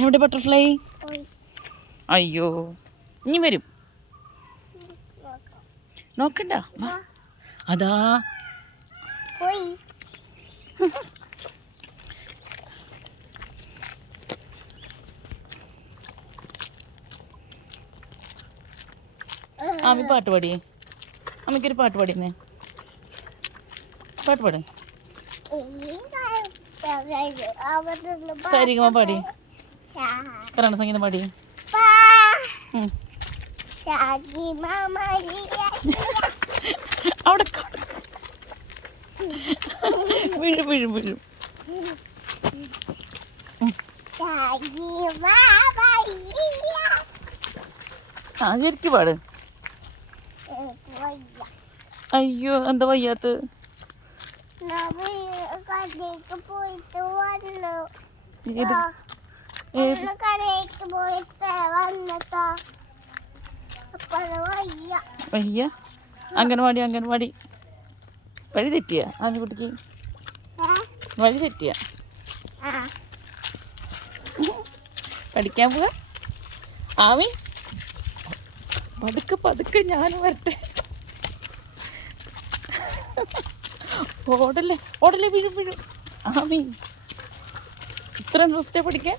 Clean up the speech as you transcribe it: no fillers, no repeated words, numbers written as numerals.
എവിടെ ബട്ടർഫ്ലൈ? അയ്യോ, ഇനി വരും. നോക്കണ്ട, അതാ ആമി പാട്ട് പാടിയേ. അമ്മയ്ക്കൊരു പാട്ട് പാടിയെന്നേ. പാട്ട് പാടേ. സരിഗമ പാടി. കർണാടക സംഗീതം പാടി. അവിടെ വീഴും വീഴും വീഴും. ആ ശരിക്കും പാട്. അയ്യോ, എന്താ വയ്യാത്ത? വയ്യ. അംഗൻവാടി അംഗൻവാടി വഴി തെറ്റിയ ആമിക്കുട്ടിക്ക് വഴി തെറ്റിയ പഠിക്കാൻ പോവാ. ആമി പതുക്കെ പതുക്കെ ഞാൻ വരട്ടെ. ഓടല്ലേ ഓടല്ലേ, വീഴും വീഴും. ആമി ഇത്ര ഇൻട്രസ്റ്റാ പഠിക്കാൻ.